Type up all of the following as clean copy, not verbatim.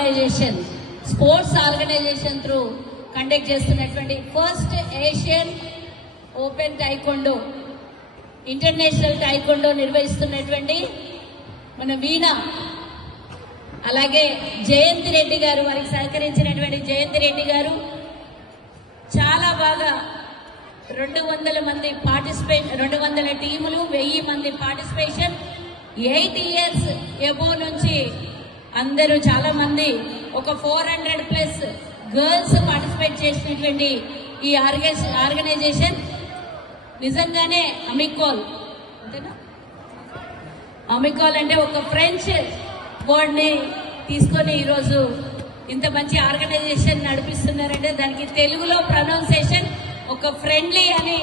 Organisation sports organisation through conduct చేస్తున్నటువంటి first Asian open taekwondo international taekwondo నిర్వహిస్తున్నటువంటి మన వీణ, అలాగే జయంతి రెడ్డి గారు, వారికి సహకరించినటువంటి జయంతి రెడ్డి గారు చాలా బాగా 200 మంది పార్టిసిపేట్, 200 టీములు, 1000 మంది పార్టిసిపేషన్, 8 years ఎబోవ్ నుంచి అందరూ చాలా మంది, ఒక 400+ గర్ల్స్ పార్టిసిపేట్ చేసినటువంటి ఈ ఆర్గనైజేషన్ నిజంగానే అమికోల్ అంతేనా, అమికోల్ అంటే ఒక ఫ్రెంచ్ వర్డ్ ని తీసుకొని ఈరోజు ఇంత మంచి ఆర్గనైజేషన్ నడిపిస్తున్నారంటే దానికి తెలుగులో ప్రొనౌన్సియేషన్ ఒక ఫ్రెండ్లీ అని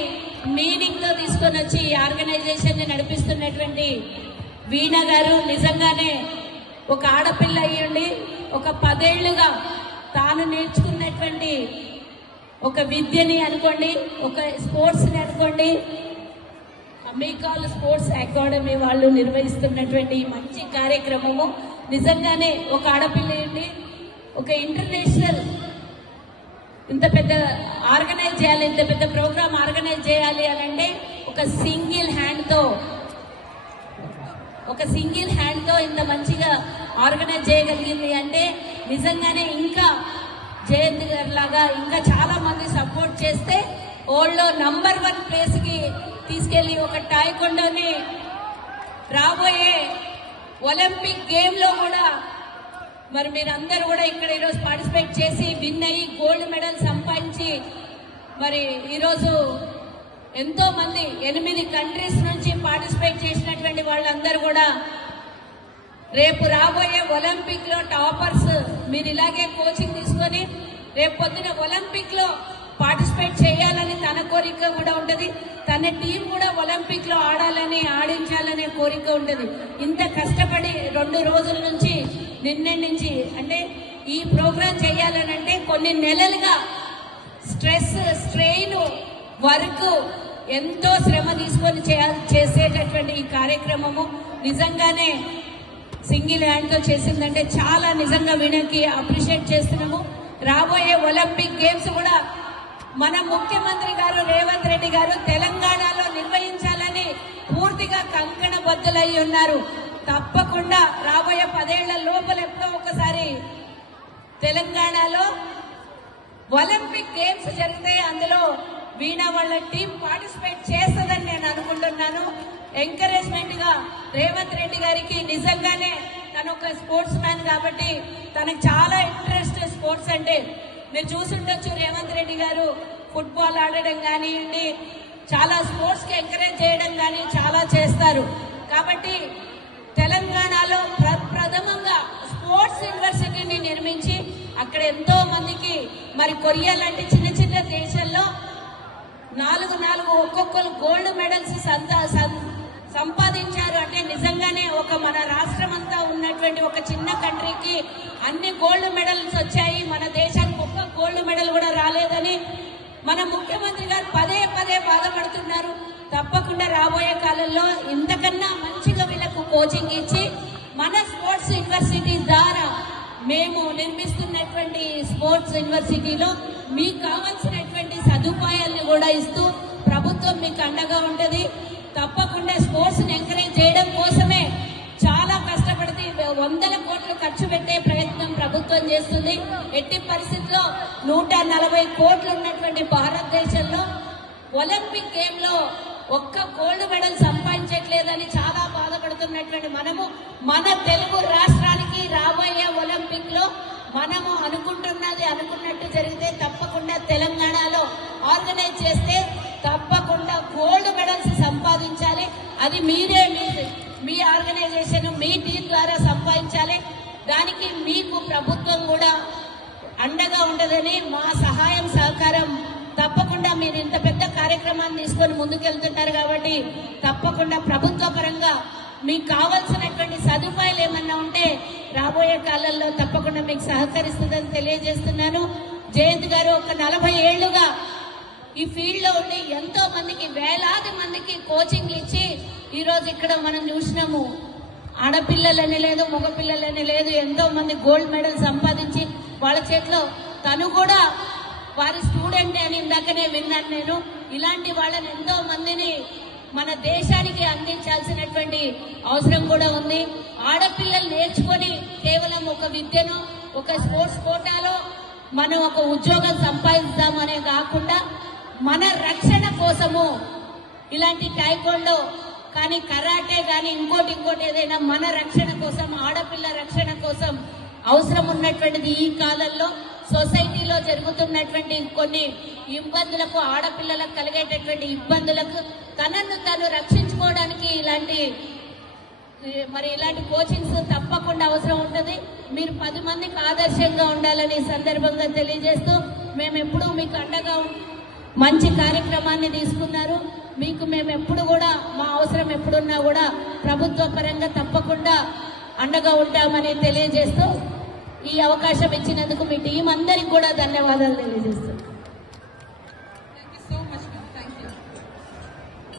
మీనింగ్ తో తీసుకొని వచ్చి ఈ ఆర్గనైజేషన్ ని నడిపిస్తున్నటువంటి వీణ గారు నిజంగానే ఒక ఆడపిల్ల అయ్యండి ఒక 10 ఏళ్లుగా తాను నేర్చుకున్నటువంటి ఒక విద్యని అనుకోండి, ఒక స్పోర్ట్స్ ని అనుకోండి, అమెరికాల్ స్పోర్ట్స్ అకాడమీ వాళ్ళు నిర్వహిస్తున్నటువంటి మంచి కార్యక్రమము నిజంగానే ఒక ఆడపిల్ల అయ్యండి ఒక ఇంటర్నేషనల్ ఇంత పెద్ద ఆర్గనైజ్ చేయాలి, ఇంత పెద్ద ప్రోగ్రామ్ ఆర్గనైజ్ చేయాలి అని అంటే ఒక సింగిల్ హ్యాండ్ తో ఇంత మంచిగా ఆర్గనైజ్ చేయగలిగింది అంటే నిజంగానే ఇంకా జయంత్ గారి లాగా ఇంకా చాలా మంది సపోర్ట్ చేస్తే వరల్డ్ లో నంబర్ 1 ప్లేస్ కి తీసుకెళ్లి ఒక టైకొండోని రాబోయే ఒలింపిక్ గేమ్ లో కూడా మరి మీరందరూ కూడా ఇక్కడ ఈరోజు పార్టిసిపేట్ చేసి విన్ అయ్యి గోల్డ్ మెడల్ సంపాదించి మరి ఈరోజు ఎంతో మంది 8 కంట్రీస్ నుంచి పార్టిసిపేట్ చేసినటువంటి వాళ్ళందరూ కూడా రేపు రాబోయే ఒలింపిక్ లో టాపర్స్ మీరు ఇలాగే కోచింగ్ తీసుకొని రేపు పొద్దున ఒలింపిక్ లో పార్టిసిపేట్ చేయాలని తన కోరిక కూడా ఉంటది, తన టీం కూడా ఒలింపిక్ లో ఆడాలని ఆడించాలనే కోరిక ఉంటది. ఇంత కష్టపడి 2 రోజుల నుంచి నిన్నటి నుంచి అంటే ఈ ప్రోగ్రామ్ చేయాలనంటే కొన్ని నెలలుగా స్ట్రెస్, స్ట్రెయిన్, వర్క్ ఎంతో శ్రమ తీసుకొని చేసేటటువంటి ఈ కార్యక్రమము నిజంగానే సింగిల్ హ్యాండ్ తో చేసిందంటే చాలా నిజంగా వీణకి అప్రిషియేట్ చేస్తున్నాము. రాబోయే ఒలింపిక్ గేమ్స్ కూడా మన ముఖ్యమంత్రి గారు రేవంత్ రెడ్డి గారు తెలంగాణలో నిర్వహించాలని పూర్తిగా కంకణబద్దులై ఉన్నారు. తప్పకుండా రాబోయే 10 ఏళ్ల లోపల ఎప్పుడో ఒకసారి తెలంగాణలో ఒలింపిక్ గేమ్స్ జరిగితే అందులో వీణ వాళ్ళ టీం పార్టిసిపేట్ చేస్తుందని నేను అనుకుంటున్నాను. ఎంకరేజ్మెంట్ గా రేవంత్ రెడ్డి గారికి నిజంగానే తను ఒక స్పోర్ట్స్ మ్యాన్ కాబట్టి తనకు చాలా ఇంట్రెస్ట్ స్పోర్ట్స్ అంటే. మీరు చూసుండొచ్చు రేవంత్ రెడ్డి గారు ఫుట్బాల్ ఆడడం కానివ్వండి, చాలా స్పోర్ట్స్ కి ఎంకరేజ్ చేయడం కానీ చాలా చేస్తారు. కాబట్టి తెలంగాణలో ప్రథమంగా స్పోర్ట్స్ యూనివర్సిటీని నిర్మించి అక్కడ ఎంతో మందికి మరి కొరియా లాంటి చిన్న చిన్న దేశాల్లో 4 ఒక్కొక్కరు గోల్డ్ మెడల్స్ సంపాదించారు అంటే నిజంగానే ఒక మన రాష్ట్రం అంతా ఉన్నటువంటి ఒక చిన్న కంట్రీకి అన్ని గోల్డ్ మెడల్స్ వచ్చాయి, మన దేశానికి ఒక్క గోల్డ్ మెడల్ కూడా రాలేదని మన ముఖ్యమంత్రి గారు పదే బాధపడుతున్నారు. తప్పకుండా రాబోయే కాలంలో ఇంతకన్నా మంచిగా వీళ్ళకు కోచింగ్ ఇచ్చి మన స్పోర్ట్స్ యూనివర్సిటీ ద్వారా మేము నిర్మిస్తున్నటువంటి స్పోర్ట్స్ యూనివర్సిటీలో మీకు కావాల్సినటువంటి సదుపాయాలను కూడా ఇస్తూ ప్రభుత్వం మీకు అండగా ఉంటది. తప్పకుండా స్పోర్ట్స్ ని ఎంకరేజ్ చేయడం కోసమే చాలా కష్టపడితే 100 కోట్లు ఖర్చు పెట్టే ప్రయత్నం ప్రభుత్వం చేస్తుంది. ఎట్టి పరిస్థితుల్లో 140 కోట్లు ఉన్నటువంటి భారతదేశంలో ఒలింపిక్ గేమ్ లో ఒక్క గోల్డ్ మెడల్ సంపాదించట్లేదని చాలా బాధపడుతున్నటువంటి మనము మన తెలుగు రాష్ట్రానికి రాబోయే ఒలింపిక్ లో మనము అనుకున్నట్టు జరిగితే తప్పకుండా తెలంగాణలో ఆర్గనైజ్ చేస్తే తప్పకుండా గోల్డ్ మెడల్స్ సంపాదించాలి. అది మీరే మీ ఆర్గనైజేషన్ మీ టీం ద్వారా సంపాదించాలి. దానికి మీకు ప్రభుత్వం కూడా అండగా ఉండదని మా సహాయం సహకారం తప్పకుండా మీరు ఇంత పెద్ద కార్యక్రమాన్ని తీసుకొని ముందుకెళ్తుంటారు కాబట్టి తప్పకుండా ప్రభుత్వ పరంగా మీకు కావాల్సినటువంటి సదుపాయాలు ఏమన్నా ఉంటే రాబోయే కాలంలో తప్పకుండా మీకు సహకరిస్తుందని తెలియజేస్తున్నాను. జయంత్ గారు ఒక 40 ఏళ్లుగా ఈ ఫీల్డ్ లో ఉండి ఎంతో మందికి వేలాది మందికి కోచింగ్ ఇచ్చి ఈ రోజు ఇక్కడ మనం చూసినాము ఆడపిల్లలని లేదు, మగపిల్లలని లేదు, ఎంతో మంది గోల్డ్ మెడల్ సంపాదించి వాళ్ళ చేతిలో తను కూడా వారి స్టూడెంట్ అని ఇందాకనే విన్నాను నేను. ఇలాంటి వాళ్ళని ఎంతో మందిని మన దేశానికి అందించాల్సినటువంటి అవసరం కూడా ఉంది. ఆడపిల్లలు నేర్చుకొని కేవలం ఒక విద్యను, ఒక స్పోర్ట్స్ కోటాలో మనం ఒక ఉద్యోగం సంపాదిద్దామనే కాకుండా మన రక్షణ కోసము ఇలాంటి టైకోండో కానీ కరాటే కానీ ఇంకోటి ఏదైనా మన రక్షణ కోసం, ఆడపిల్ల రక్షణ కోసం అవసరం ఉన్నటువంటిది. ఈ కాలంలో సొసైటీలో జరుగుతున్నటువంటి కొన్ని ఇబ్బందులకు, ఆడపిల్లలకు కలిగేటటువంటి ఇబ్బందులకు తనను తను రక్షించుకోవడానికి ఇలాంటి కోచింగ్స్ తప్పకుండా అవసరం ఉంటుంది. మీరు 10 మందికి ఆదర్శంగా ఉండాలని సందర్భంగా తెలియజేస్తూ, మేము ఎప్పుడూ మీకు అండగా మంచి కార్యక్రమాన్ని తీసుకున్నారు. మీకు మేము ఎప్పుడు కూడా మా అవసరం ఎప్పుడున్నా కూడా ప్రభుత్వ పరంగా తప్పకుండా అండగా ఉంటామని తెలియజేస్తూ, ఈ అవకాశం ఇచ్చినందుకు మీ టీం అందరికి కూడా ధన్యవాదాలు తెలియజేస్తాం.